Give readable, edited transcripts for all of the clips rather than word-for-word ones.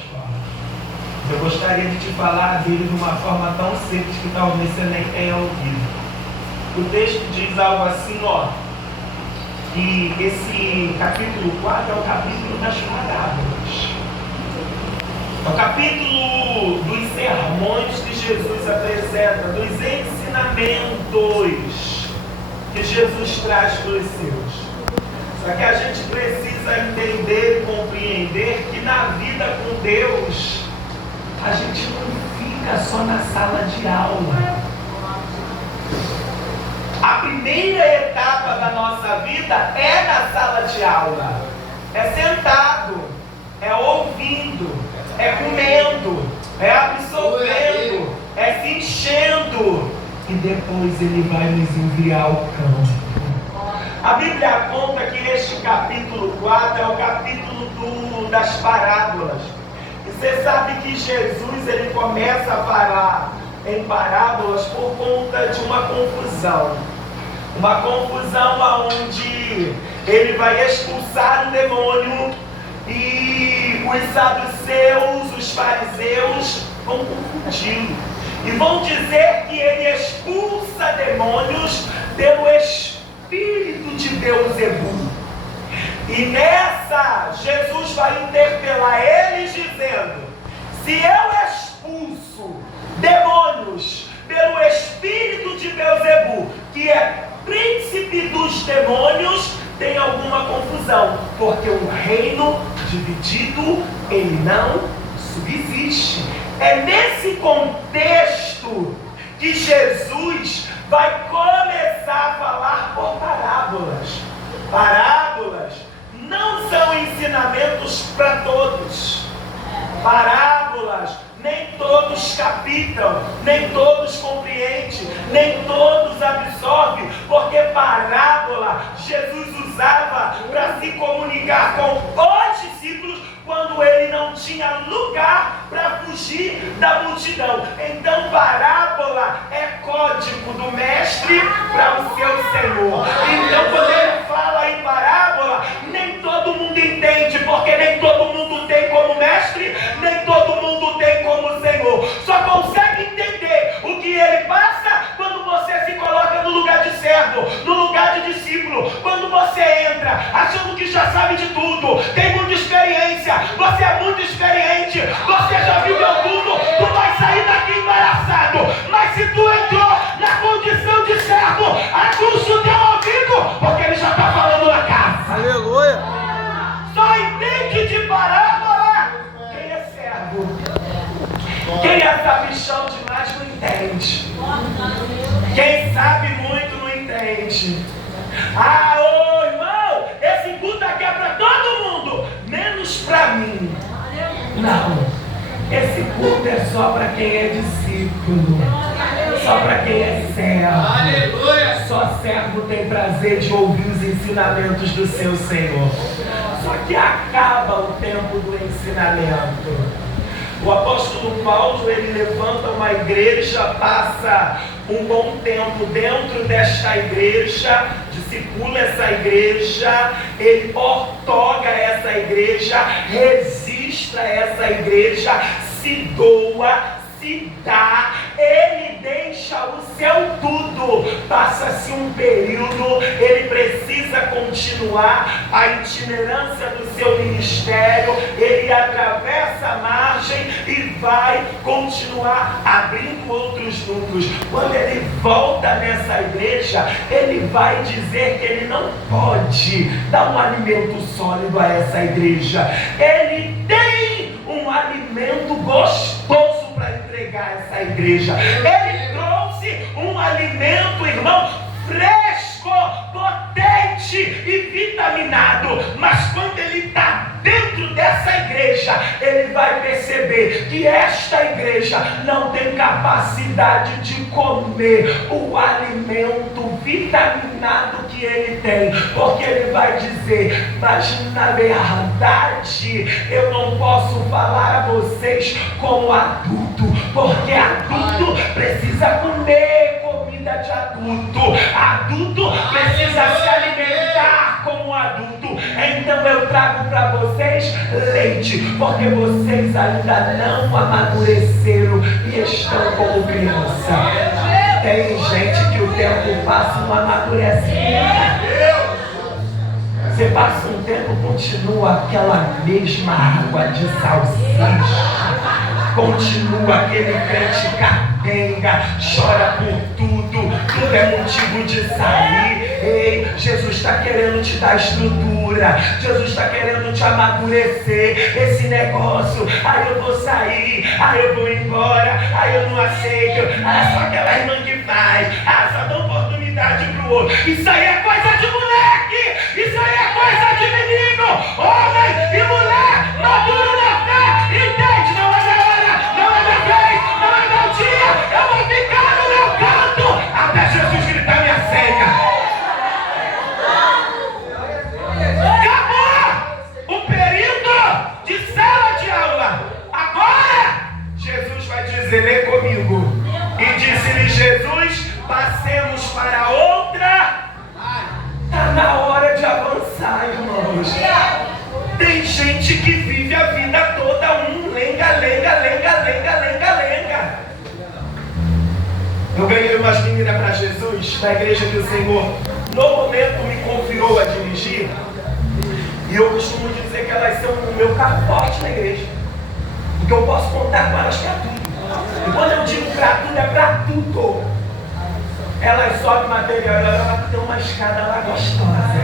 formas. Eu gostaria de te falar dele de uma forma tão simples que talvez você nem tenha ouvido. O texto diz algo assim, que esse capítulo 4 é o capítulo das parábolas. É o capítulo dos sermões que Jesus apresenta, dos ensinamentos que Jesus traz para os seus. Só que a gente precisa entender e compreender que na vida com Deus, a gente não fica só na sala de aula. A primeira etapa da nossa vida é na sala de aula. É sentado, é ouvindo, é comendo, é absorvendo, é se enchendo. E depois Ele vai nos enviar ao campo. A Bíblia conta que este capítulo 4 é o capítulo das parábolas. E você sabe que Jesus ele começa a falar em parábolas por conta de uma confusão. Uma confusão onde ele vai expulsar o demônio e os saduceus, os fariseus vão confundi-lo. E vão dizer que ele expulsa demônios pelo Espírito de Beelzebul. E nessa, Jesus vai interpelar eles dizendo: se eu expulso demônios pelo Espírito de Beelzebul, que é príncipe dos demônios, tem alguma confusão, porque um reino dividido, ele não subsiste. É nesse contexto que Jesus vai começar a falar por parábolas. Parábolas não são ensinamentos para todos. Parábolas, nem todos captam, nem todos compreendem, nem todos absorvem, porque parábola Jesus usava para se comunicar com os discípulos quando ele não tinha lugar para fugir da multidão. Então parábola é código do mestre para o seu senhor. Então quando ele fala em parábola, nem todo mundo entende, porque nem todo mundo tem como mestre, nem todo mundo tem como senhor. Só consegue entender o que ele passa quando você se coloca no lugar de servo, no lugar de discípulo. Quando você entra achando que já sabe de tudo, tem muita experiência, você é muito experiente, você já viveu tudo, tu vai sair daqui embaraçado. Mas se tu entrou na condição de servo, aguça o teu ouvido, porque ele já está falando na casa. Aleluia! Só entende de parábola quem é servo. Quem é sabichão demais não entende. Quem sabe muito não entende. Ah, ô irmão, esse culto aqui é para todo mundo, menos para mim. Não, esse culto é só para quem é discípulo, só para quem é servo. Aleluia! Só servo tem prazer de ouvir os ensinamentos do seu Senhor. Só que acaba o tempo do ensinamento. O apóstolo Paulo, ele levanta uma igreja, passa um bom tempo dentro desta igreja, discipula essa igreja, ele ortoga essa igreja, registra essa igreja, se doa, se dá, ele deixa o seu tudo. Passa-se um período, ele precisa continuar a itinerância do seu ministério, ele atravessa a margem e vai continuar abrindo outros núcleos. Quando ele volta nessa igreja, ele vai dizer que ele não pode dar um alimento sólido a essa igreja. Ele tem um alimento gostoso para entregar essa igreja. Ele trouxe um alimento, irmão, fresco, potente e vitaminado. Mas quando ele está dentro dessa igreja, ele vai perceber que esta igreja não tem capacidade de comer o alimento vitaminado que ele tem, porque ele vai dizer: mas na verdade eu não posso falar a vocês como adulto, porque adulto precisa comer comida de adulto, adulto precisa se alimentar como adulto. Então eu trago para vocês leite, porque vocês ainda não amadureceram e estão como criança. Tem gente que o tempo passa e não amadurece. Você passa um tempo, continua aquela mesma água de salsicha. Continua aquele crente capenga, chora por tudo é motivo de sair. Ei, Jesus está querendo te dar estrutura, Jesus está querendo te amadurecer. Esse negócio, aí eu vou sair, aí eu vou embora, aí eu não aceito, só aquela irmã que faz, só dá oportunidade pro outro. Isso aí é coisa de moleque, isso aí é coisa de menino, homem e mulher, maduro na fé, entende? Não é da hora, não é da vez, não é meu dia, eu vou ficar no meu canto até Jesus gritar minha senha. Acabou o período de sala de aula. Agora Jesus vai dizer, lê comigo. E disse-lhe Jesus, passemos para outra. Está na hora de avançar, irmãos. Tem gente que vive a vida toda lenga. Eu ganhei umas meninas para Jesus na igreja que o Senhor no momento me confiou a dirigir. E eu costumo dizer que elas são o meu capote na igreja, porque eu posso contar com elas para tudo. E quando eu digo para tudo, é para tudo. Elas sobem material, elas têm uma escada lá gostosa.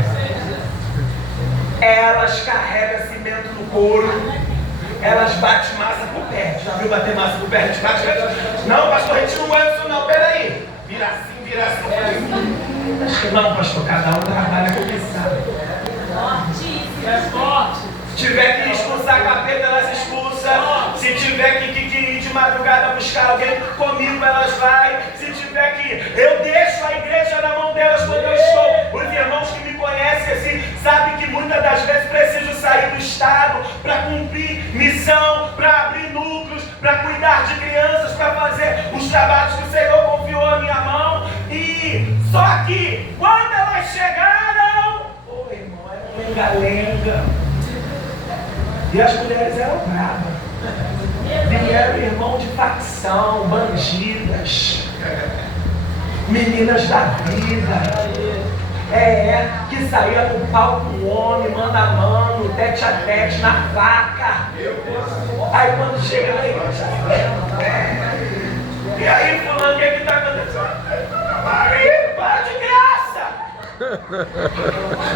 Elas carregam cimento no couro. Elas batem massa com o pé. Já viu bater massa com o pé? A gente bate. Não, pastor, a gente não aguenta isso não. Peraí. Vira assim. Acho que não, pastor. Cada um trabalha com o que sabe. É forte. Se tiver que expulsar a capeta, elas expulsam. Se tiver que ir de madrugada buscar alguém comigo, elas vai. Se tiver que... Eu deixo a igreja na mão delas quando eu estou. Os irmãos que me conhecem assim, sabem que muitas das vezes preciso sair do estado para cumprir missão, para abrir núcleos, para cuidar de crianças, para fazer os trabalhos que o Senhor confiou na minha mão. E só que quando elas chegaram, irmão, era lenga-lenga. E as mulheres eram bravas. Vieram irmão de facção, bandidas, meninas da vida. Que saía no pau com o homem, mano a mano, tete a tete, na faca. Aí quando chega na igreja, e aí fulano, o que está acontecendo? Marido, para de graça!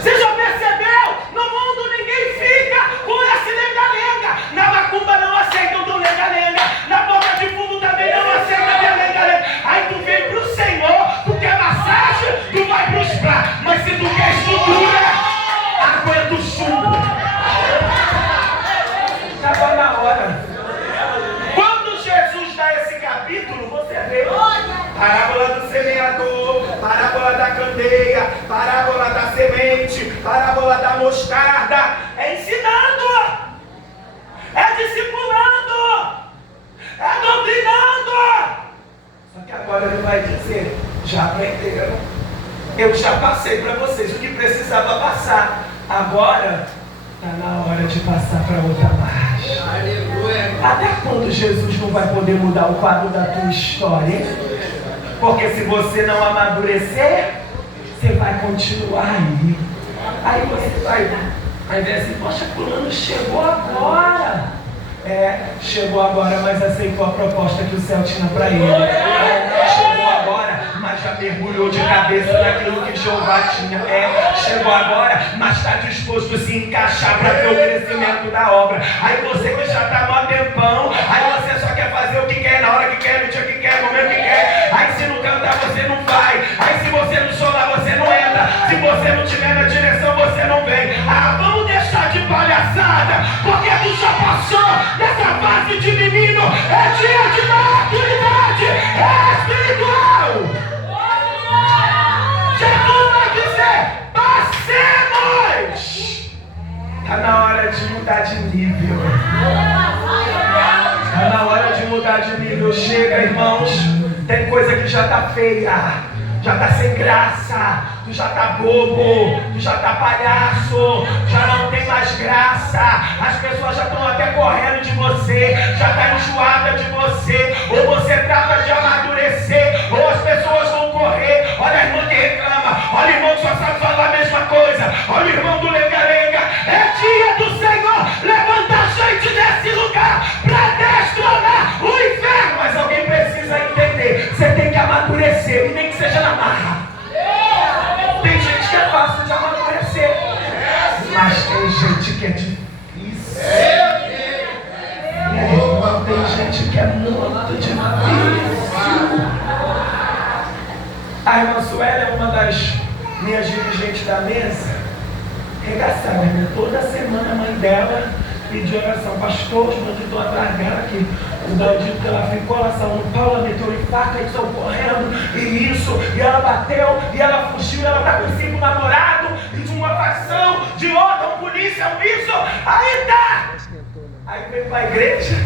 Você já percebeu? No mundo ninguém fica com esse lenga-lenga. Na macumba não aceitam do lenga-lenga. Na boca de fundo também não aceitam do lenga-lenga. Aí tu vem pro Senhor, tu quer massagem, tu vai pro spa. Mas se tu quer estrutura, aguenta o chumbo. Estava na hora. Quando Jesus dá esse capítulo, você vê parábola do semeador, parábola da candeia, parábola da semente, parábola da mostarda. É ensinando, é discipulando, é doutrinando. Só que agora ele vai dizer, já aprenderam, eu já passei para vocês o que precisava passar. Agora está na hora de passar para outra margem. Até quando Jesus não vai poder mudar o quadro da tua história, hein? Porque se você não amadurecer, você vai continuar aí. Aí você vai ver assim, poxa, fulano chegou agora. Chegou agora, mas aceitou a proposta que o céu tinha para ele. Chegou agora, mas já mergulhou de cabeça naquilo que Jeová tinha. Chegou agora, mas está disposto a se encaixar para ver o crescimento da obra. Aí você que já está há um tempão, aí você só quer fazer o que quer, na hora que quer, no dia que quer, no momento que quer. Aí se não cantar, você não vai. Aí se você não solar, você não entra. Se você não estiver na direção, você não vem. Vamos deixar de palhaçada, porque tu já passou dessa fase de menino. É dia de maturidade espiritual. Jesus vai dizer, passemos. Está na hora de mudar de nível. Está na hora de mudar de nível. Chega, irmãos. Tem coisa que já está feia, já está sem graça, tu já tá bobo, tu já tá palhaço, já não tem mais graça, as pessoas já estão até correndo de você, já tá enjoada de você, ou você trata de amadurecer, ou as pessoas vão correr. Olha a irmã que reclama, olha o irmão que só sabe falar a mesma coisa, olha o irmão do lenga-lenga. É dia do Senhor, levanta a gente desse lugar para destronar o inferno. Mas alguém precisa entender, você tem que amadurecer, e nem que seja na marra. Tem gente que é fácil de amadurecer, mas tem gente que é difícil. Irmão, tem gente que é muito difícil. A irmã Sueli é uma das minhas dirigentes da mesa. Regaçada, né? Toda semana a mãe dela pediu oração. Pastor, os bandidos estão atrás dela aqui. O bandido que ela ficou, ela saiu no pau, ela meteu em faca, eles estão correndo, e isso, e ela bateu, e ela fugiu, ela está com 5 namorados, e de uma facção, de outra, um polícia, um isso, aí tá! Aí veio para a igreja.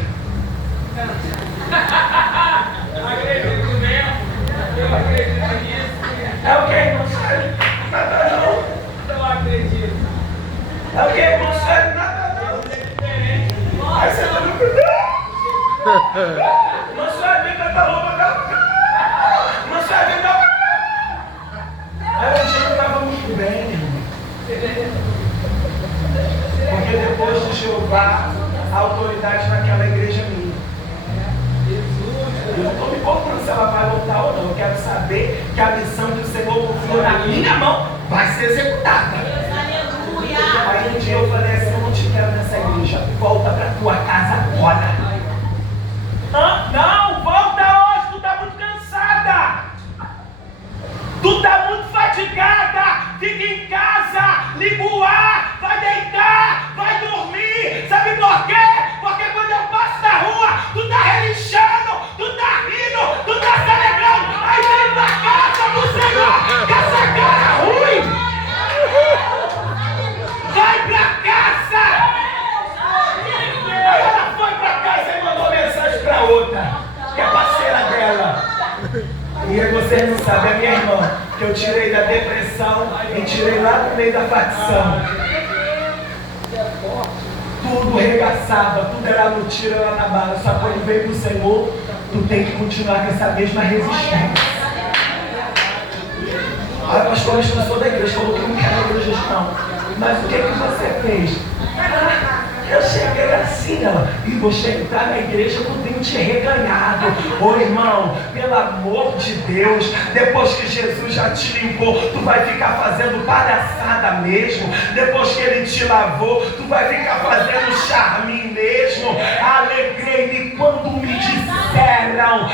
Acredito mesmo, eu acredito nisso. É o que, irmão? Nada não. Eu acredito. É o que, irmão? Nada não. Aí você tá no cuidado. Não sai bem cantar roupa, não sai bem cantar. Aí um dia eu estava muito bem, irmão. Porque depois de Jeová, a autoridade naquela igreja é minha. Eu não estou me importando se ela vai voltar ou não. Eu quero saber que a missão que o Senhor confiou na minha mão vai ser executada. Aí um dia eu falei assim, eu não te quero nessa igreja. Volta para tua casa agora. Não, volta hoje, tu tá muito cansada. Tu tá muito fatigada. Fica em casa, liga o ar, vai deitar, vai dormir. Sabe por quê? Porque quando eu passo na rua, tu tá relinchando, tu tá rindo, tu tá se alegrando. Aí vem pra casa do Senhor, com essa cara ruim. Vai pra casa. Aí ela foi pra casa e mandou mensagem pra outra, que é parceira dela. E aí vocês não sabem, a minha irmã, que eu tirei da depressão e tirei lá no meio da facção. Tudo regaçava, tudo era no tiro, era na bala. Só quando veio pro Senhor, tu tem que continuar com essa mesma resistência. Ah, pastor, eu não sou da igreja, falou que não quer a igreja não. Mas o que você fez? Eu cheguei assim, ó, e você entrar na igreja, eu tenho te reganhado. Ô irmão, pelo amor de Deus, depois que Jesus já te limpou, tu vai ficar fazendo palhaçada mesmo. Depois que ele te lavou, tu vai ficar fazendo charminho mesmo. Alegrei-me quando me disseram: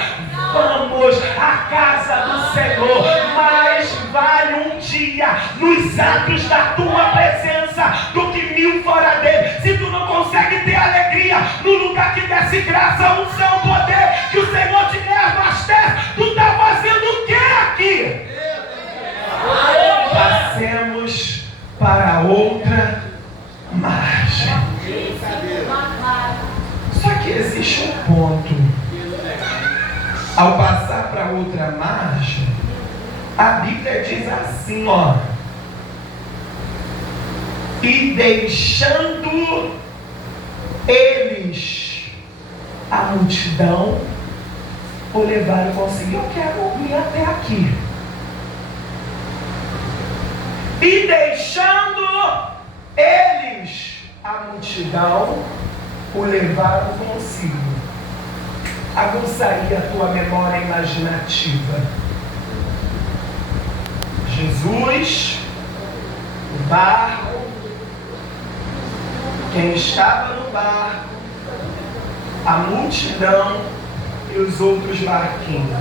vamos à casa do Senhor. Mais vale um dia nos atos da tua presença do que 1000 fora dele. Se tu não consegue ter alegria no lugar que desce graça, unção, poder, que o Senhor te abastece, tu está fazendo o que aqui? Passemos para outra margem. Só que existe um ponto. Ao passar para outra margem, a Bíblia diz assim, ó: e deixando eles a multidão, o levaram consigo. Eu quero ir até aqui. E deixando eles a multidão, o levaram consigo. Aguçaria a tua memória imaginativa. Jesus, o barco, quem estava no barco, a multidão e os outros barquinhos.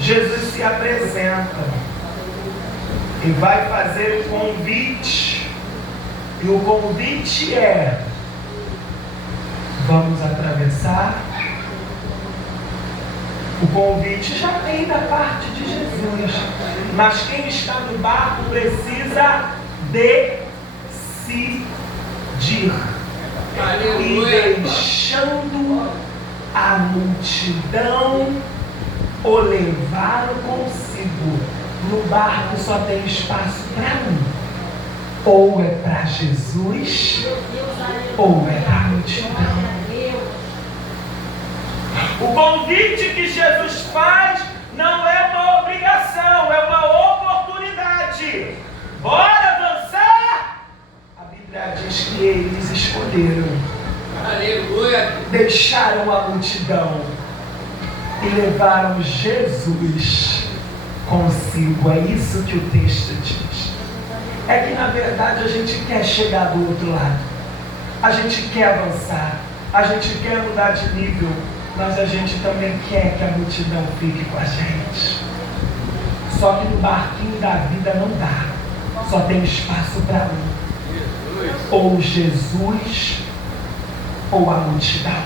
Jesus se apresenta e vai fazer o convite. E o convite é: vamos atravessar. O convite já vem da parte de Jesus, mas quem está no barco precisa decidir. E deixando a multidão, o levaram consigo. No barco só tem espaço para um. Ou é para Jesus, ou é para a multidão. O convite que Jesus faz não é uma obrigação, é uma oportunidade. Bora avançar? A Bíblia diz que eles escolheram. Aleluia. Deixaram a multidão e levaram Jesus consigo. É isso que o texto diz. É que na verdade a gente quer chegar do outro lado, a gente quer avançar, a gente quer mudar de nível, mas a gente também quer que a multidão fique com a gente. Só que no barquinho da vida não dá, só tem espaço para um. Ou Jesus ou a multidão.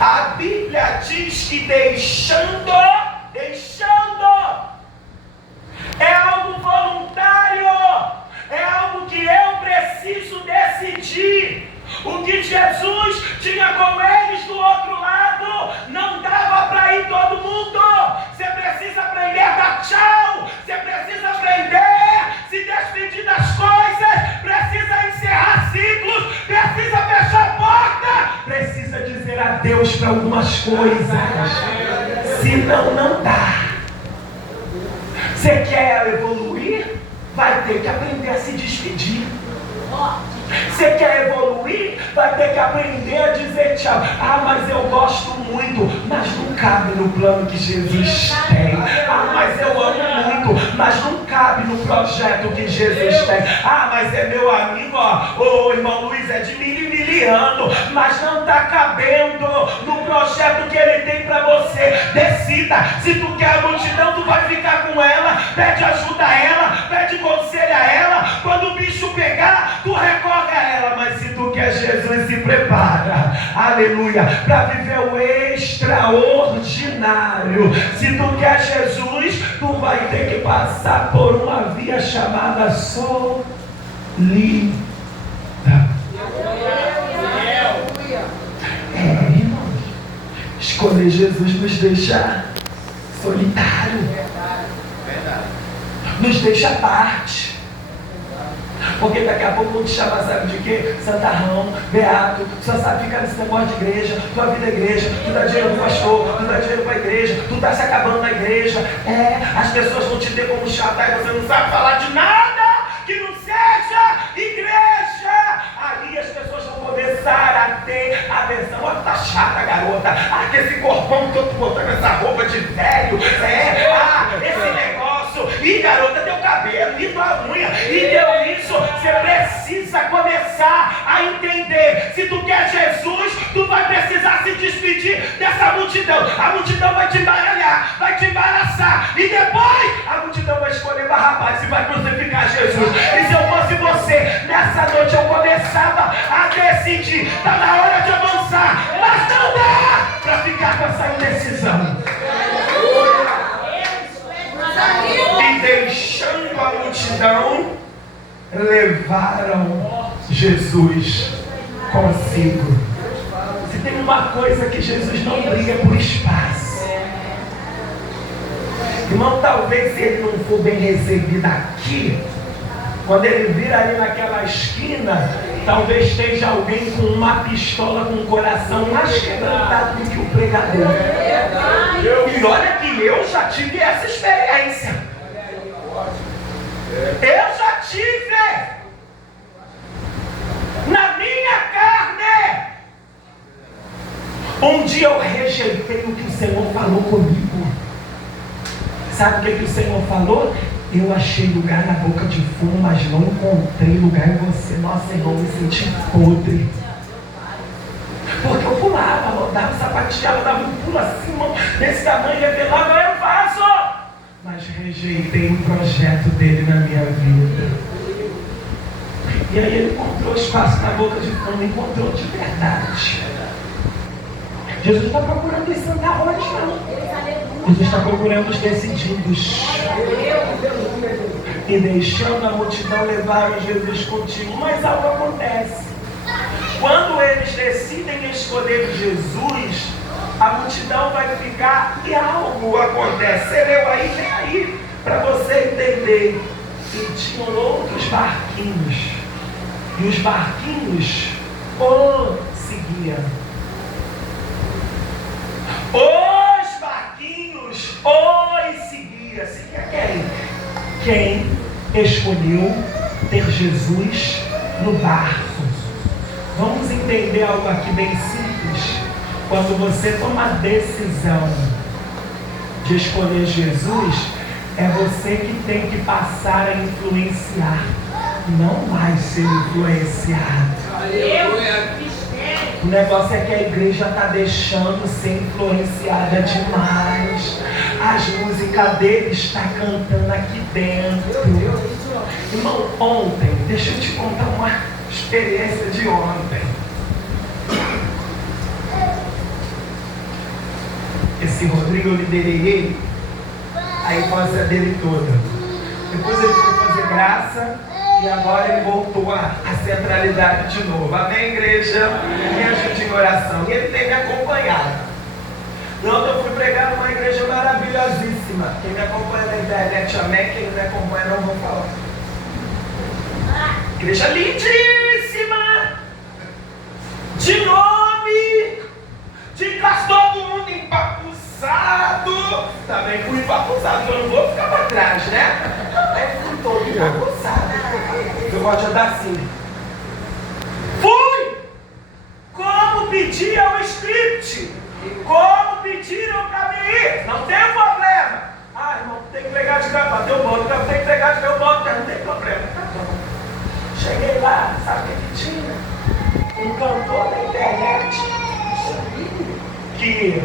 A Bíblia diz que deixando é algo voluntário, é algo que eu preciso decidir. O que Jesus tinha com eles do outro lado não dava para ir todo mundo. Você precisa aprender a dar tchau, você precisa aprender a se despedir das coisas, precisa encerrar ciclos, precisa fechar a porta, precisa dizer adeus para algumas coisas, senão não dá. Você quer evoluir? Vai ter que aprender a se despedir. Você quer evoluir? Vai ter que aprender a dizer tchau. Ah, mas eu gosto muito, mas não cabe no plano que Jesus tem. Ah, mas eu amo muito, mas não cabe no projeto que Jesus tem. Ah, mas é meu amigo, ó, o irmão Luiz é de miliano, mas não está cabendo no projeto que ele tem para você. Decida. Se tu quer a multidão, tu vai ficar com ela, pede ajuda a ela, pede conselho a ela. Quando o bicho pegar, tu recorre a ela. Mas se tu quer Jesus, se prepara, aleluia, para viver o extraordinário. Se tu quer Jesus, tu vai ter que passar por uma via chamada solidão. Irmão, escolher Jesus nos deixa solitário, nos deixa à parte. Porque daqui a pouco vão te chamar, sabe de quê? Santarrão, beato, só sabe ficar nesse negócio de igreja, tua vida é igreja, tu dá dinheiro pro pastor, tu dá dinheiro pra igreja, tu tá se acabando na igreja. As pessoas vão te ter como chata e você não sabe falar de nada que não seja igreja. Aí as pessoas vão começar a ter a versão, ó, tá chata, garota, que esse corpão que eu tô botando essa roupa de velho, esse negócio, e garota, deu cabelo, e tua unha, e deu isso. Você precisa começar a entender. Se tu quer Jesus, tu vai precisar se despedir dessa multidão. A multidão vai te embaralhar, vai te embaraçar, e depois a multidão vai escolher Barrabás e vai crucificar Jesus. E se eu fosse você, nessa noite eu começava a decidir. Está na hora de avançar, mas não dá para ficar com essa indecisão. E deixando a multidão, levaram Jesus consigo. Se tem uma coisa que Jesus não briga por espaço. Irmão, talvez se ele não for bem recebido aqui, quando ele vir ali naquela esquina, talvez esteja alguém com uma pistola com o coração mais quebrantado do que o pregador. E olha que eu já tive essa experiência. Eu já tive na minha carne. Um dia eu rejeitei o que o Senhor falou comigo. Sabe o que o Senhor falou? Eu achei lugar na boca de fumo, mas não encontrei lugar em você. Nossa, irmão, me senti podre. Porque eu pulava, rodava, sapateava, dava um pulo assim, irmão, desse tamanho, revelava, eu faço. Mas rejeitei o projeto dele na minha vida. E aí ele encontrou espaço na boca de fumo, encontrou de verdade. Jesus não está procurando os santarrões, não. Jesus está procurando os decididos. E deixando a multidão levar Jesus contigo. Mas algo acontece. Quando eles decidem escolher Jesus, a multidão vai ficar e algo acontece. Você leu aí? Vem aí. Para você entender, e tinham outros barquinhos, e os barquinhos o seguiam. Os barquinhos o seguiam. Seguia quem? Quem escolheu ter Jesus no barco. Vamos entender algo aqui bem simples. Quando você toma a decisão de escolher Jesus, é você que tem que passar a influenciar, não mais ser influenciado. O negócio é que a igreja está deixando ser influenciada demais. As músicas dele está cantando aqui dentro. Irmão, ontem, deixa eu te contar uma experiência de ontem. Esse Rodrigo, eu liderei ele a infância dele toda. Depois ele foi fazer graça e agora ele voltou à centralidade de novo. Amém, igreja? Me ajude em oração. E ele tem me acompanhado. Ontem eu fui pregar numa igreja maravilhosíssima. Quem me acompanha na internet, amém. Quem não me acompanha, não vou falar. Igreja lindíssima, de nome, de classe, todo mundo empapuçado. Também fui empapuçado, eu não vou ficar para trás, né? Também fui todo empapuçado. Eu gosto de andar assim. Fui! Como pedir ao script, como pediram para mim ir, não tem problema. Ah, irmão, tem que pegar de cá, bater o moto, tem que pegar de meu moto, não tem problema. Tá bom. Cheguei lá, sabe o que tinha? Um cantor da internet que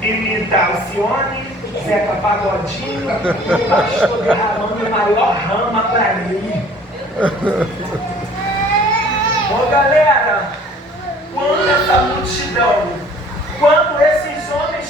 imita Alcione, Zeca Pagodinho, e o pastor derramando a maior rama para ele. Ô galera, quando essa multidão, quando esses homens,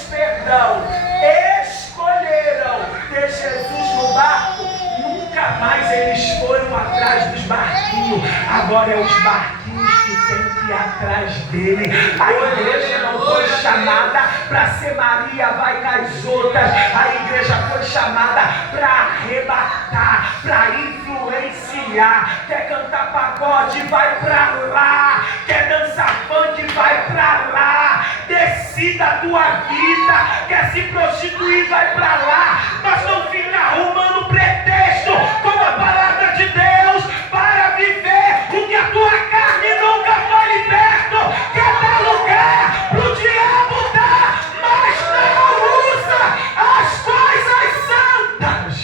escolheram ter Jesus no barco, nunca mais eles foram atrás dos barquinhos. Agora é os barquinhos que tem que ir atrás dele. A igreja não foi chamada para ser Maria vai com as outras. A igreja foi chamada para arrebatar, para influenciar. Quer cantar pagode? Vai para lá. Quer dançar funk? Vai para lá. Decida a tua vida. Quer se prostituir? Vai para lá. Mas não fica arrumando pretexto como a palavra de Deus para viver o que a tua carne nunca foi liberto. Quer dar lugar pro diabo dar, mas não usa as coisas santas.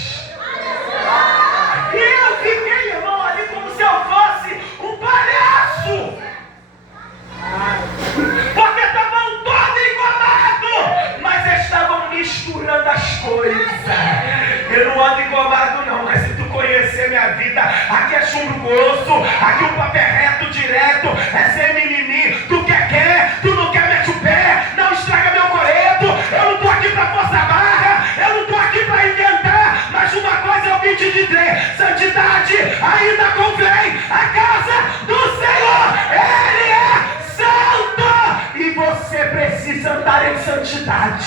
E eu fiquei, irmão, ali como se eu fosse um palhaço, porque estavam todos engomado, mas estavam misturando as coisas. Eu não ando engomado não, mas se tu conhecer minha vida, aqui é chumbo grosso, aqui o papo é reto, direto, é sem mimimi. Tu quer, tu não quer, mete o pé, não estraga meu coreto. Eu não tô aqui pra forçar barra, eu não tô aqui pra inventar, mas uma coisa eu vim te dizer: santidade ainda convém a casa do Senhor. Ele é santo e você precisa andar em santidade.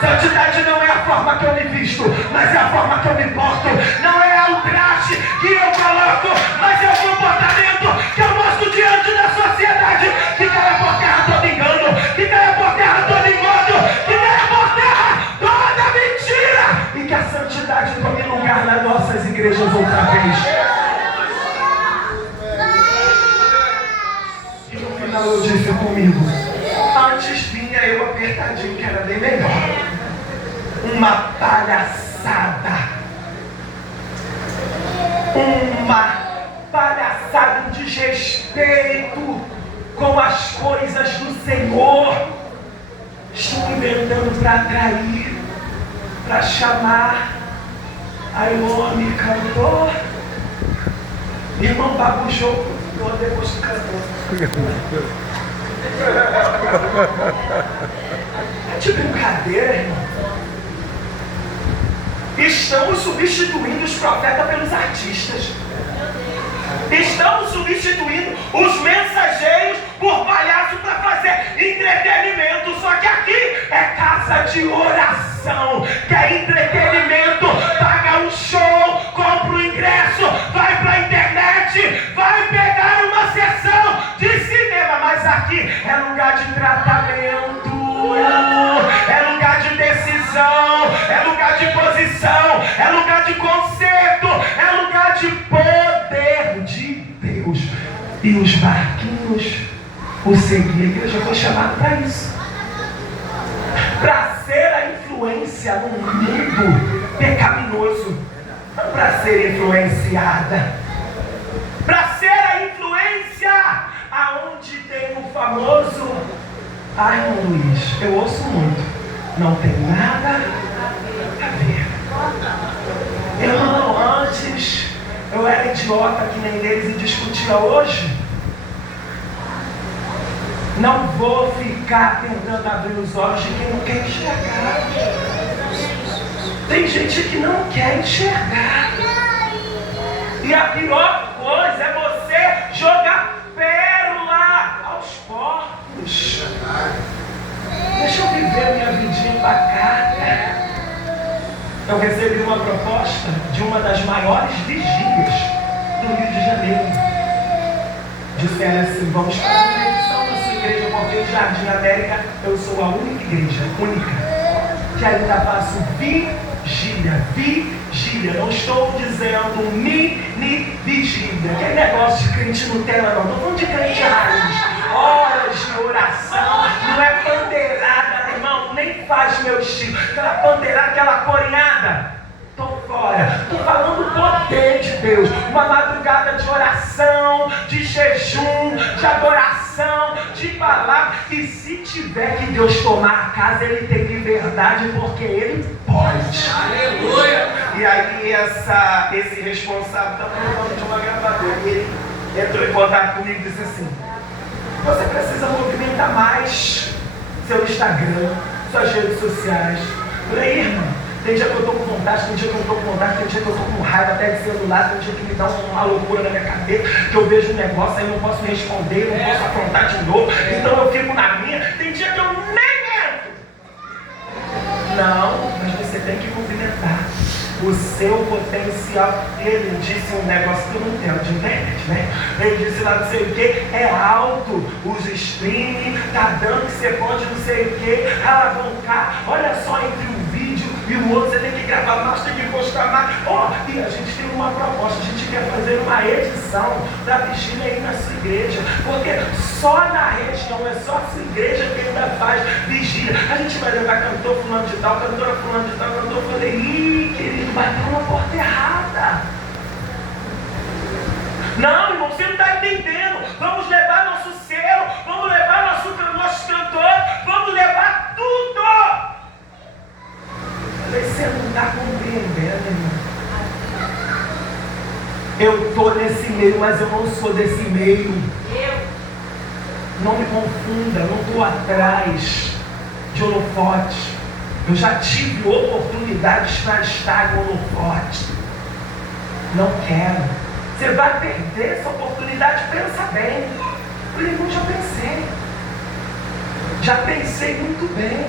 Santidade não é a forma que eu me visto, mas é a forma que eu me porto. Não é o traje que eu coloco, mas é o comportamento que eu mostro diante da sociedade. Que caia por terra todo engano, que caia por terra todo engodo, que caia por terra toda mentira, e que a santidade tome lugar nas nossas igrejas outra vez. E no final eu disse comigo: antes vinha eu apertadinho, que era bem melhor. Uma palhaçada. Uma palhaçada, um desrespeito com as coisas do Senhor. Estão inventando para atrair, para chamar. Aí o homem cantou. Meu irmão babujou depois que cantou. É de brincadeira, irmão. Estamos substituindo os profetas pelos artistas. Estamos substituindo os mensageiros por palhaço para fazer entretenimento. Só que aqui é casa de oração. Quer entretenimento? é lugar de tratamento, é lugar de decisão, é lugar de posição, é lugar de conserto, é lugar de poder de Deus. E os barquinhos o seguiam. A igreja foi chamada para isso, para ser a influência no mundo pecaminoso, não para ser influenciada, para ser a influência aonde tem o famoso ai, irmão Luiz, eu ouço muito, não tem nada a ver. Irmão, antes eu era idiota que nem eles e discutia. Hoje não vou ficar tentando abrir os olhos de quem não quer enxergar. Tem gente que não quer enxergar. E a pior coisa é você jogar pérola aos porcos. Deixa eu viver minha vidinha bacana. Eu recebi uma proposta de uma das maiores vigílias do Rio de Janeiro. Disseram assim: vamos fazer uma edição na sua igreja, porque o Jardim América eu sou a única igreja, que ainda faço vigília. Não estou dizendo mini vigília, que é negócio de crente Nutella, não. Estou falando de crente raiz. Horas de oração, não é pandeirada, irmão, nem faz meu estilo. Aquela pandeirada, aquela corinhada, estou fora. Estou falando do poder de Deus. Uma madrugada de oração, de jejum, de adoração, de palavra. E se tiver que Deus tomar a casa, Ele tem liberdade, porque Ele pode. Aleluia! E aí esse responsável também é dono de uma gravadora. E ele entrou em contato comigo e disse assim: você precisa movimentar mais seu Instagram, suas redes sociais. Eu falei: irmão, tem dia que eu estou com vontade, tem dia que eu não estou com vontade, tem dia que eu estou com raiva até de celular, tem dia que me dá uma loucura na minha cabeça, que eu vejo um negócio aí não posso responder, não posso afrontar de novo, então eu fico na minha. Tem dia que eu nem entro. Não, mas você tem que movimentar o seu potencial. Ele disse um negócio que eu não entendo de internet, né? Ele disse lá não sei o que, é alto, os streaming, tá dando que você pode não sei o que, alavancar. Olha só, entre um vídeo e o outro você tem que gravar mais, tem que postar mais. E a gente tem uma proposta, a gente quer fazer uma edição da vigília aí na sua igreja, porque só na região, é só a sua igreja que ainda faz vigília. A gente vai levar cantor fulano de tal, cantora fulano de tal, cantor. Eu falei: ih, querido, bateu na porta errada. Não, irmão, você não está entendendo. Vamos levar nosso selo, vamos levar nossos cantores, vamos levar tudo. Você não está compreendendo, irmão. Eu estou nesse meio, mas eu não sou desse meio. Não me confunda, eu não estou atrás de holofote. Eu já tive oportunidades para estar em holofote. Não quero. Você vai perder essa oportunidade, pensa bem. Eu falei: não, já pensei muito bem.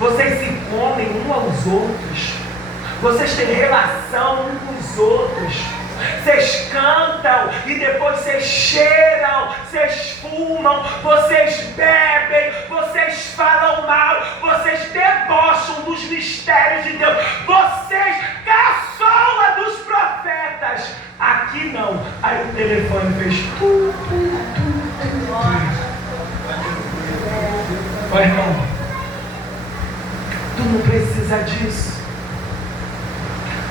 Vocês se comem uns aos outros, vocês têm relação uns com os outros, vocês cantam e depois vocês cheiram, vocês fumam, vocês bebem, vocês falam mal, vocês debocham dos mistérios de Deus, vocês caçoam dos profetas. Aqui não. Aí o telefone fez Ô irmão, tu não precisa disso.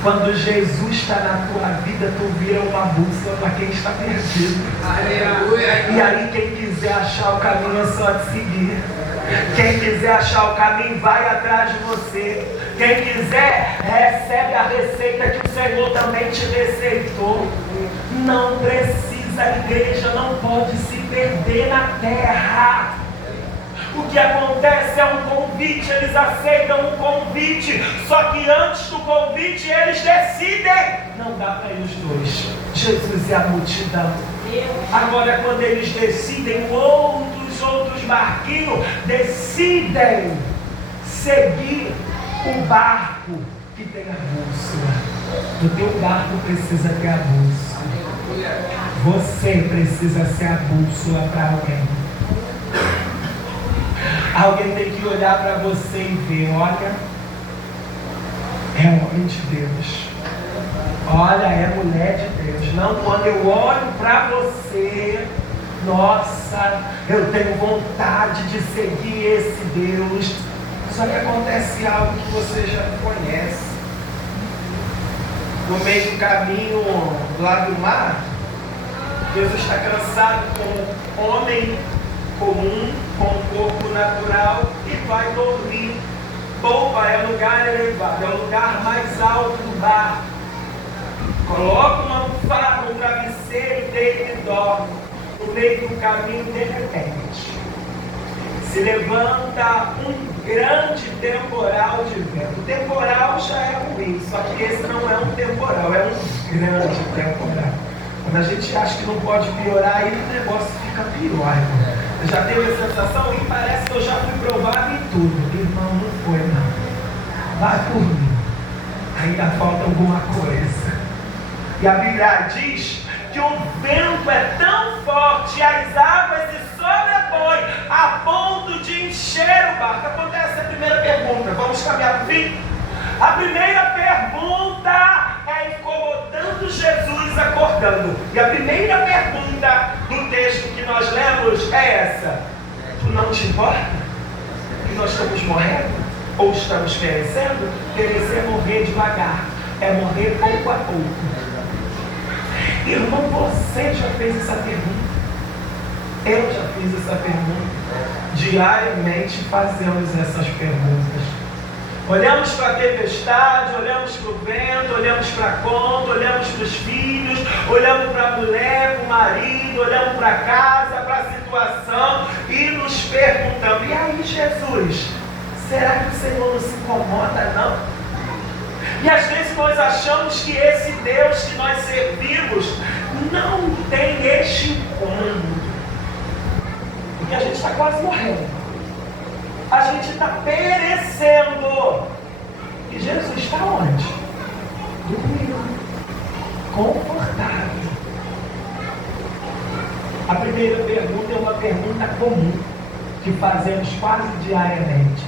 Quando Jesus está na tua vida, tu vira uma bússola para quem está perdido. Aleluia. E aí quem quiser achar o caminho é só te seguir. Quem quiser achar o caminho vai atrás de você. Quem quiser recebe a receita que o Senhor também te receitou. Não precisa, a igreja não pode se perder na terra. O que acontece é um convite, eles aceitam um convite, só que antes do convite eles decidem. Não dá para ir os dois, Jesus e a multidão. Agora quando eles decidem, outros barquinhos decidem seguir o barco que tem a bússola. O teu barco precisa ter a bússola. Você precisa ser a bússola para alguém. Alguém tem que olhar para você e ver, olha, é homem de Deus. Olha, é mulher de Deus. Não, quando eu olho para você, nossa, eu tenho vontade de seguir esse Deus. Só que acontece algo que você já conhece. No meio do caminho lá do mar, Jesus está cansado como homem comum, com o corpo natural, e vai dormir. Poupa é o lugar elevado, é o lugar mais alto do barco. Coloca uma almofada, um travesseiro e deita e dorme. No meio do caminho, de repente, se levanta um grande temporal de vento. O temporal já é ruim, só que esse não é um temporal, é um grande temporal. Quando a gente acha que não pode piorar, aí o negócio fica pior. Você já teve a sensação? E parece que eu já fui provado em tudo. Irmão, não foi não. Vai por mim. Ainda falta alguma coisa. E a Bíblia diz que o vento é tão forte e as águas se sobrepõem a ponto de encher o barco. Acontece a primeira pergunta. Vamos caminhar para o fim? A primeira pergunta é incomodando Jesus acordando. E a primeira pergunta do texto que nós lemos é essa: tu não te importa que nós estamos morrendo? Ou estamos perecendo? Perecer é morrer devagar, é morrer pouco a pouco. Irmão, você já fez essa pergunta? Eu já fiz essa pergunta. Diariamente fazemos essas perguntas. Olhamos para a tempestade, olhamos para o vento, olhamos para a conta, olhamos para os filhos, olhamos para a mulher, para o marido, olhamos para a casa, para a situação e nos perguntamos: e aí, Jesus, será que o Senhor não se incomoda, não? E às vezes nós achamos que esse Deus que nós servimos não tem este incômodo. Porque a gente está quase morrendo. A gente está perecendo. E Jesus está onde? Dormindo. Confortável. A primeira pergunta é uma pergunta comum que fazemos quase diariamente.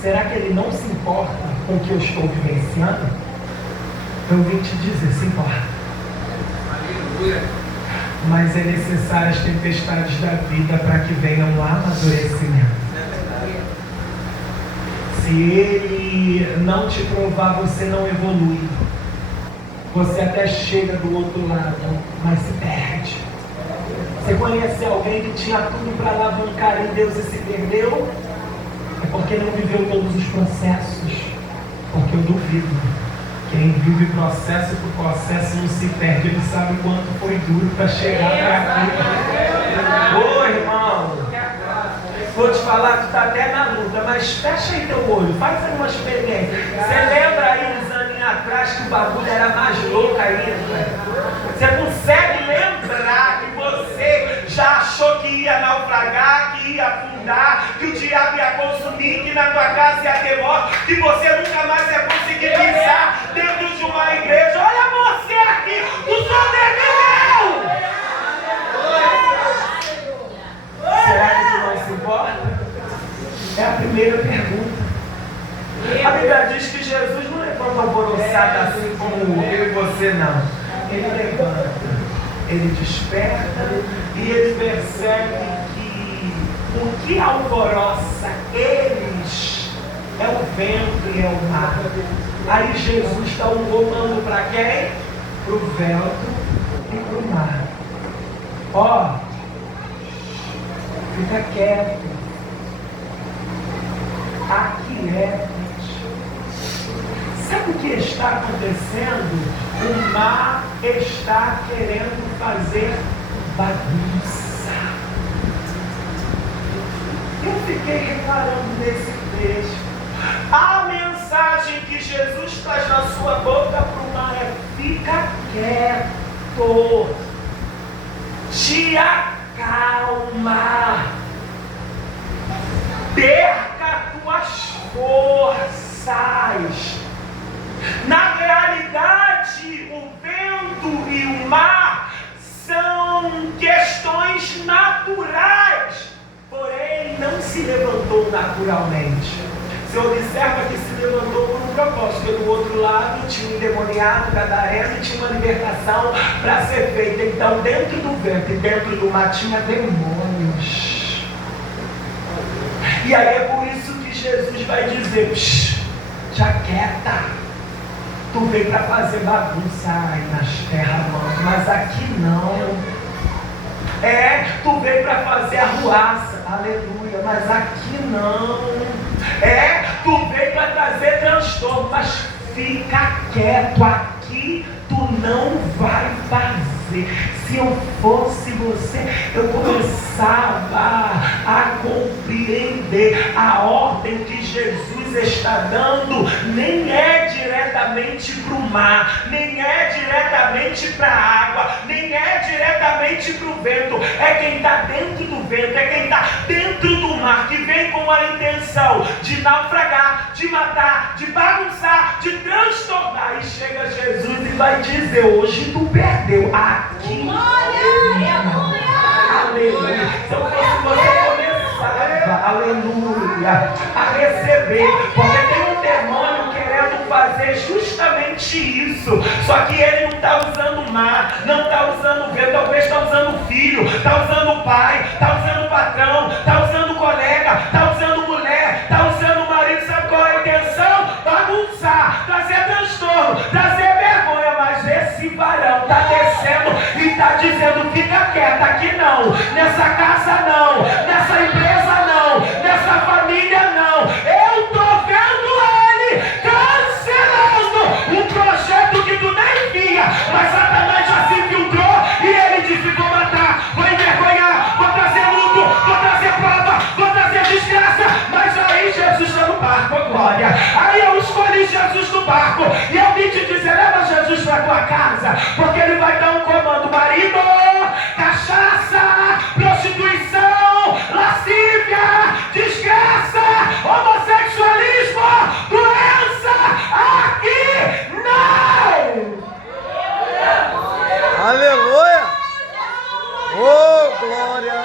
Será que ele não se importa com o que eu estou vivenciando? Eu vim te dizer, se importa. Aleluia. Mas é necessário as tempestades da vida para que venham um amadurecimento. Se ele não te provar, você não evolui. Você até chega do outro lado, mas se perde. Você conhece alguém que tinha tudo para alavancar em Deus e se perdeu? É porque não viveu todos os processos. Porque eu duvido. Quem vive processo por processo não se perde. Ele sabe quanto foi duro para chegar para aqui. Ô irmão, vou te falar que está até na luta, mas fecha aí teu olho, faz aí uma experiência. Você lembra aí uns aninhos atrás que o bagulho era mais louco ainda? Você consegue lembrar que você já achou que ia naufragar, que ia afundar, que o diabo ia consumir, que na tua casa ia ter morte, que você nunca mais ia conseguir pisar dentro de uma igreja? Olha você aqui, tu sobreviveu! Será que tu não se importa? É a primeira pergunta. A Bíblia diz que Jesus não levanta alvoroçado assim como eu e você, não. Ele levanta, ele desperta e ele percebe que o que alvoroça eles é o vento e é o mar. Aí Jesus dá um comando para quem? Para o vento e para o mar. Ó, fica quieto. Aquieta. Sabe o que está acontecendo? O mar está querendo fazer bagunça. Eu fiquei reparando nesse texto. A mensagem que Jesus traz na sua boca para o mar é: fica quieto. Te acalma. Perca tuas forças. Na realidade, o vento e o mar são questões naturais, porém não se se levantou naturalmente. Você observa que se levantou por um propósito, porque do outro lado tinha um endemoniado, gadareno, e tinha uma libertação para ser feita. Então, dentro do ventre, dentro do mar, tinha demônios. E aí é por isso que Jesus vai dizer: já quieta, tu veio para fazer bagunça aí nas terras, mas aqui não. Tu veio para fazer arruaça, aleluia, mas aqui não. Tu veio para trazer transtorno, mas fica quieto, aqui tu não vai fazer. Se eu fosse você, eu começava a compreender a ordem que Jesus está dando. Nem é diretamente para o mar, nem é diretamente para a água, nem é diretamente para o vento. É quem está dentro do vento, é quem está dentro do mar, que vem com a intenção de naufragar, de matar, de bagunçar, de transtornar. E chega Jesus e vai dizer: hoje tu perdeu, aqui. Aleluia. Então, se você começava, aleluia, a receber, porque tem um demônio querendo fazer justamente isso, só que ele não está usando o mar, não está usando o vento, talvez está usando o filho, está usando o pai, está usando o patrão, está usando o colega, está usando mulher, está usando o marido. Sabe qual é a intenção? Bagunçar, trazer transtorno, trazer vergonha. Mas esse varão está descendo e está dizendo: fica quieta, aqui não, nessa casa não, nessa empresa não, nessa família não. Eu estou vendo ele cancelando um projeto que tu nem via, mas Satanás já se infiltrou e ele disse: vou matar, vou envergonhar, vou trazer luto, vou trazer prova, vou trazer desgraça. Mas aí Jesus está no barco, glória. Aí eu escolhi Jesus no barco e eu vim te dizer: leva Jesus para tua casa, porque ele vai dar um comando: marido, cachaça, prostituição, lascívia, desgraça, homossexualismo, doença, aqui não! Aleluia! Oh, glória!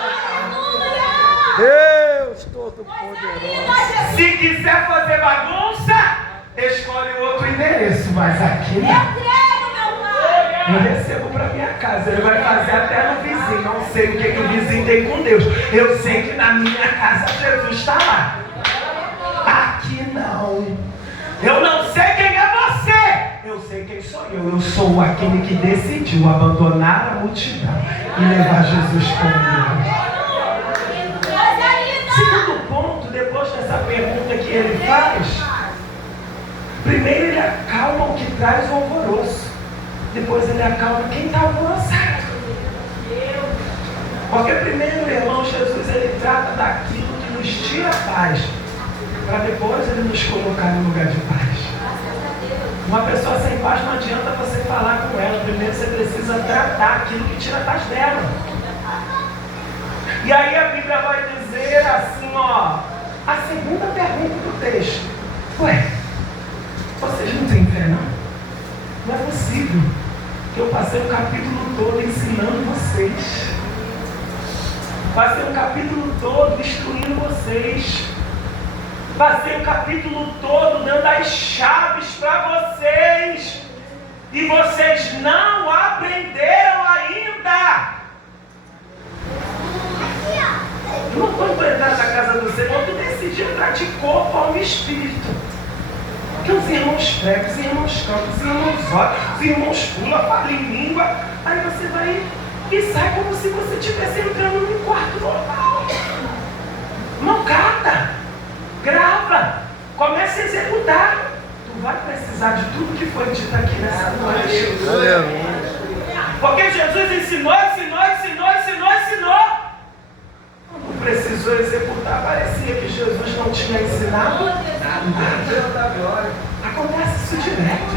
Deus Todo-Poderoso! Se quiser fazer bagunça, escolhe outro endereço, mas aqui não. Eu recebo para minha casa, ele vai fazer até no vizinho. Não sei o que o vizinho tem com Deus. Eu sei que na minha casa Jesus está lá. Aqui não. Eu não sei quem é você. Eu sei quem sou eu. Eu sou aquele que decidiu abandonar a multidão e levar Jesus comigo. Segundo ponto, depois dessa pergunta que ele faz, primeiro ele acalma o que traz o alvoroço. Depois ele acalma quem está alvoroçado. Porque primeiro, irmão, Jesus ele trata daquilo que nos tira a paz, para depois ele nos colocar no lugar de paz. Uma pessoa sem paz não adianta você falar com ela. Primeiro você precisa tratar aquilo que tira a paz dela. E aí a Bíblia vai dizer assim, a segunda pergunta do texto: ué, vocês não têm fé não? Não é possível que eu passei o capítulo todo ensinando vocês. Passei o capítulo todo instruindo vocês. Passei o capítulo todo dando as chaves para vocês. E vocês não aprenderam ainda. Eu não estou para entrar na casa do Senhor, tu decidiu entrar de corpo ao espírito. Porque os irmãos pregam, os irmãos cantam, os irmãos oram, os irmãos pulam, falam em língua. Aí você vai e sai como se você estivesse entrando num quarto normal. Não cata, grava, comece a executar. Tu vai precisar de tudo que foi dito aqui nessa noite. Porque Jesus ensinou. Quando precisou executar, parecia que Jesus não tinha ensinado nada. Acontece isso direto.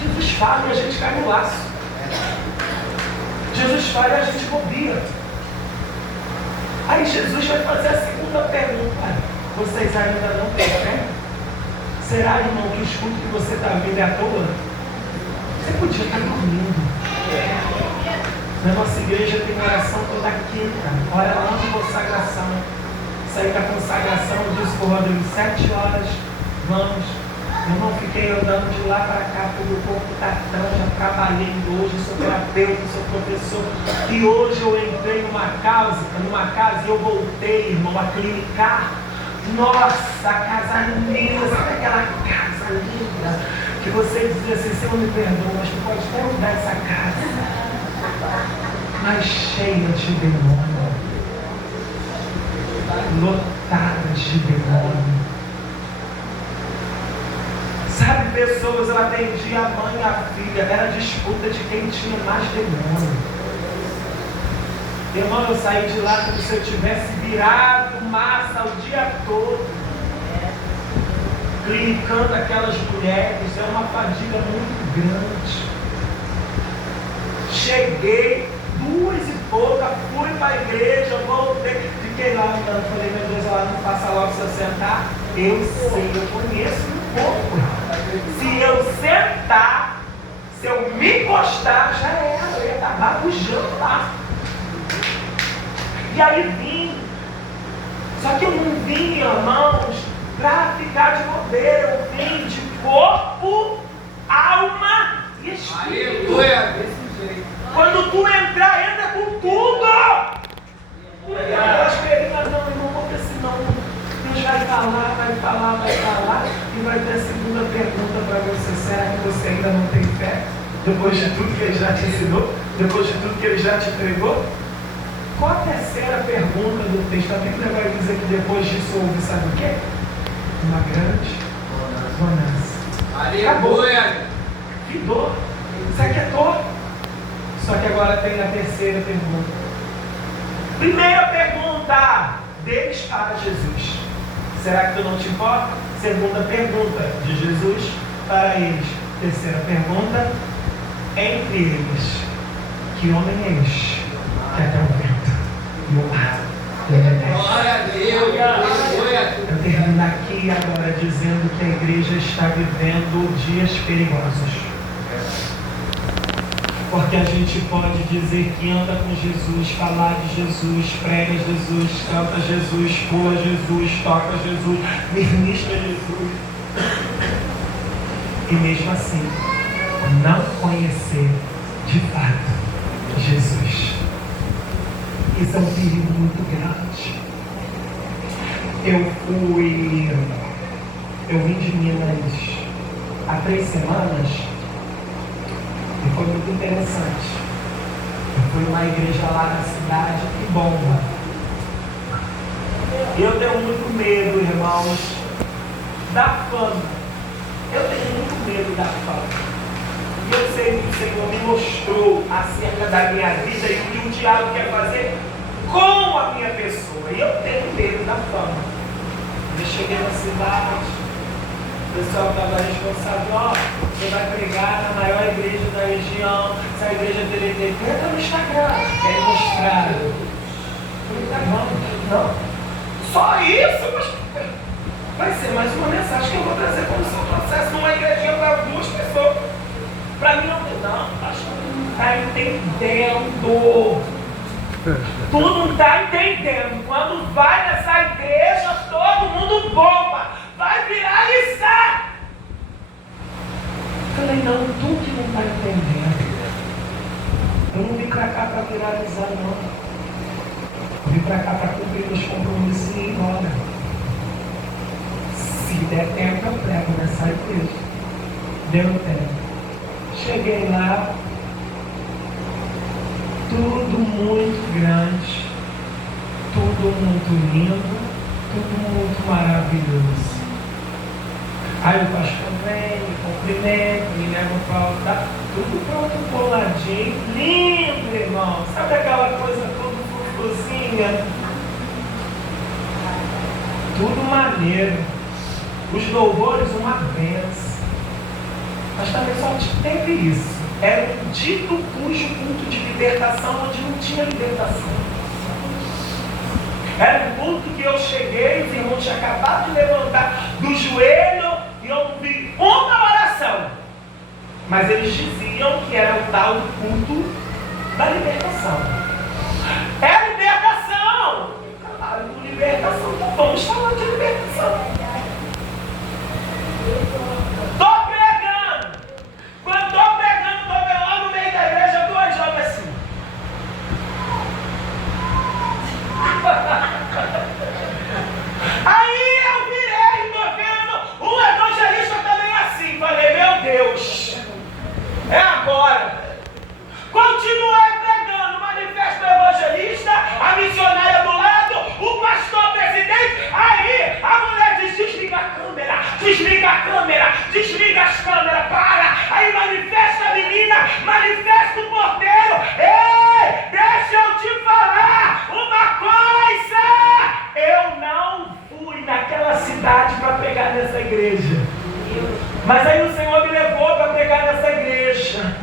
Jesus fala e a gente cai no laço. Jesus fala e a gente bobia. Aí Jesus vai fazer a segunda pergunta: vocês ainda não têm fé? Será, irmão, que o escudo que você está vendo é à toa? Você podia estar dormindo. Na nossa igreja tem oração toda quinta, hora lá de consagração. Saí da consagração, eu disse para o Rodrigo, 7 horas, vamos. Eu não fiquei andando de lá para cá, porque o corpo está tão, já trabalhei hoje, sou terapeuta, sou professor. E hoje eu entrei numa casa e eu voltei, irmão, a clinicar. Nossa, a casa linda, sabe aquela casa linda? Que você dizia assim, Senhor me perdoa, mas tu pode até mudar essa casa. Mas cheia de demônio. Lotada de demônio. Sabe, pessoas, ela atendia a mãe e a filha, era disputa de quem tinha mais demônio. Irmão, eu saí de lá como se eu tivesse virado massa o dia todo, clinicando aquelas mulheres, é uma fadiga muito grande. Cheguei, 2h pouca, fui para a igreja, voltei, fiquei lá andando, falei, meu Deus, ela não passa logo se eu sentar. Eu sei, eu conheço um pouco. Se eu sentar, se eu me encostar, já era, eu ia estar babujando lá. E aí vim. Só que eu não vim, irmãos, para ficar de bobeira. Eu vim de corpo, alma e espírito. Aleluia, desse jeito. Quando tu entrar, entra com tudo. Eu esperei, mas não, irmão, porque senão Deus vai falar, e vai ter a segunda pergunta para você. Será que você ainda não tem fé? Depois de tudo que Ele já te ensinou? Depois de tudo que Ele já te entregou? Qual a terceira pergunta do texto? A Bíblia vai dizer que depois disso houve, sabe o quê? Uma grande bonança. Aleluia. Que dor. Isso aqui é dor. Só que agora tem a terceira pergunta. Primeira pergunta deles para Jesus. Será que tu não te importa? Segunda pergunta de Jesus para eles. Terceira pergunta, entre eles, que homem é este que até o vento e o mar obedece? Glória a Deus. Aleluia. Eu termino aqui agora dizendo que a igreja está vivendo dias perigosos. Porque a gente pode dizer que anda com Jesus, falar de Jesus, prega Jesus, canta Jesus, pula Jesus, toca Jesus, ministra Jesus. E mesmo assim, não conhecer de fato Jesus. Isso é um perigo muito grande. Eu vim de Minas há 3 semanas. E foi muito interessante. Eu fui numa igreja lá na cidade que bomba. Eu tenho muito medo, irmãos, da fama. Eu tenho muito medo da fama. E eu sei que o Senhor me mostrou acerca da minha vida e o que o diabo quer fazer com a minha pessoa. E eu tenho medo da fama. Eu cheguei na cidade. O pessoal estava responsável, você vai pregar na maior igreja da região, essa igreja dele entra no Instagram, quer mostrar. Não. Só isso? Mas vai ser mais uma mensagem que eu vou trazer como seu processo numa igrejinha para 2 pessoas. Para mim não, pastor, não está entendendo. Tu não está entendendo. Quando vai nessa igreja, todo mundo bomba. Vai viralizar! Falei, não, tu que não está entendendo. Eu não vim para cá para viralizar, não. Eu vim para cá para cumprir meus compromissos e ir embora. Se der tempo, eu prego nessa igreja. Deu tempo. Cheguei lá, tudo muito grande, tudo muito lindo, tudo muito maravilhoso. Aí o pastor vem, me cumprimenta, me leva para o altar, tudo pronto, coladinho, lindo, irmão. Sabe aquela coisa tudo frufruzinha? Tudo maneiro. Os louvores, uma benção. Mas também só teve isso. Era um dito cujo culto de libertação, onde não tinha libertação. Era um culto que eu cheguei, os irmãos tinham acabado de levantar do joelho e eu não vi uma oração. Mas eles diziam que era o tal culto da libertação. É libertação! Claro, libertação também. Vamos falar de libertação. Estou pregando. Quando estou pregando, estou lá no meio da igreja, duas jovens assim. Aí eu virei, estou vendo um evangelista também assim. Falei, meu Deus, é agora. Continuei pregando, manifesto evangelista, a missionária do lado, o pastor presidente. Aí a mulher diz, desliga a câmera, desliga as câmeras, para. Aí manifesta a menina, manifesta o porteiro. Ei, deixa eu te falar uma coisa. Eu não fui naquela cidade para pregar nessa igreja. Mas aí o Senhor me levou para pregar nessa igreja.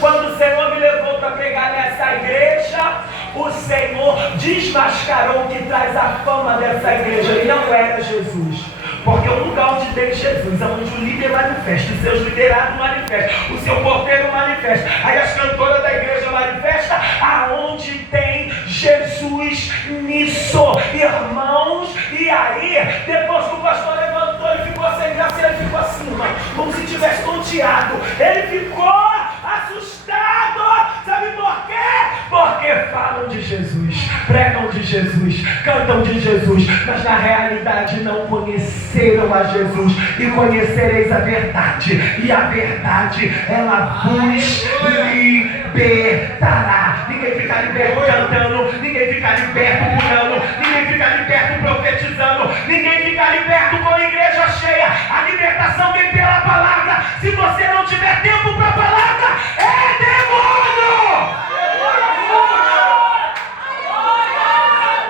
Quando o Senhor me levou para pregar nessa igreja, o Senhor desmascarou o que traz a fama dessa igreja. E não era Jesus. Porque o lugar onde tem Jesus, onde o líder manifesta, os seus liderados manifestam, o seu porteiro manifesta, aí as cantoras da igreja manifestam, aonde tem Jesus nisso, irmãos. E aí, depois que o pastor levantou, ele ficou sem graça, ele ficou assim, mano, como se tivesse tonteado. Ele ficou assustado. Sabe por quê? Porque falam de Jesus, pregam de Jesus, cantam de Jesus, mas na realidade não conheceram a Jesus. E conhecereis a verdade, e a verdade ela vos libertará. Ninguém fica liberto cantando, ninguém fica liberto curando, ninguém fica liberto profetizando, ninguém fica liberto com a igreja cheia. A libertação vem pela palavra. Se você não tiver tempo para a palavra, é demônio!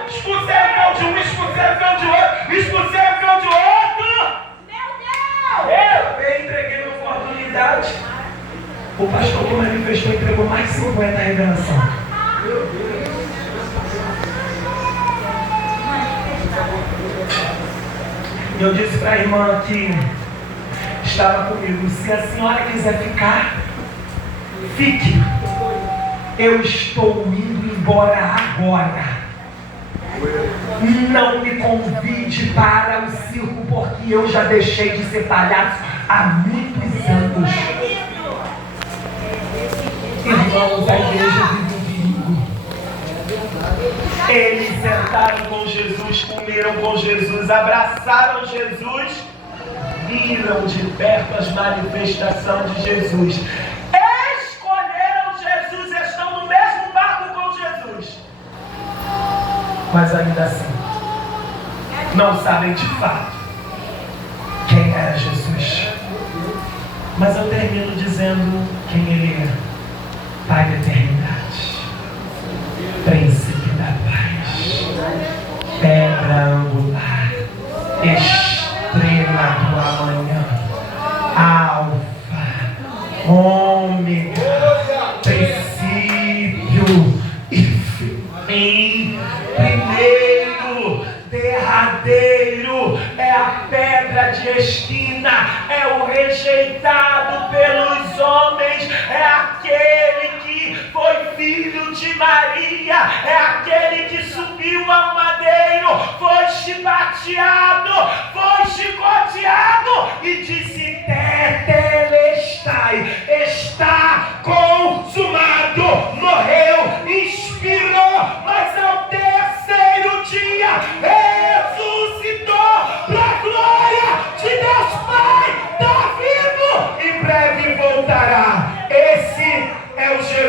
Expulsei o cão de um, expulsei o cão de outro, expulsei o cão de outro. Meu Deus! Eu entreguei uma oportunidade. O pastor que manifestou entregou mais 50 revelação. Eu disse para a irmã que estava comigo, se a senhora quiser ficar, fique. Eu estou indo embora agora. Não me convide para o circo, porque eu já deixei de ser palhaço há muitos anos. Irmãos, a igreja vive um perigo. Eles sentaram com Jesus, comeram com Jesus, abraçaram Jesus, viram de perto as manifestações de Jesus. Escolheram Jesus, estão no mesmo barco com Jesus. Mas ainda assim, não sabem de fato quem era Jesus. Mas eu termino dizendo quem Ele é. Pai da eternidade, Príncipe da paz, Pedra angular, Estrela do amanhã, Alfa, Ômega, princípio e fim, primeiro, derradeiro, é a pedra de esquina, é o rejeitado pelos homens, é aquele que foi filho de Maria, é aquele que subiu ao madeiro, foi chibateado, foi chicoteado e disse: Tetelestai, está consumado, morreu, inspirou, mas ao terceiro dia ressuscitou para a glória de Deus Pai, está vivo, em breve voltará. Esse é o Jesus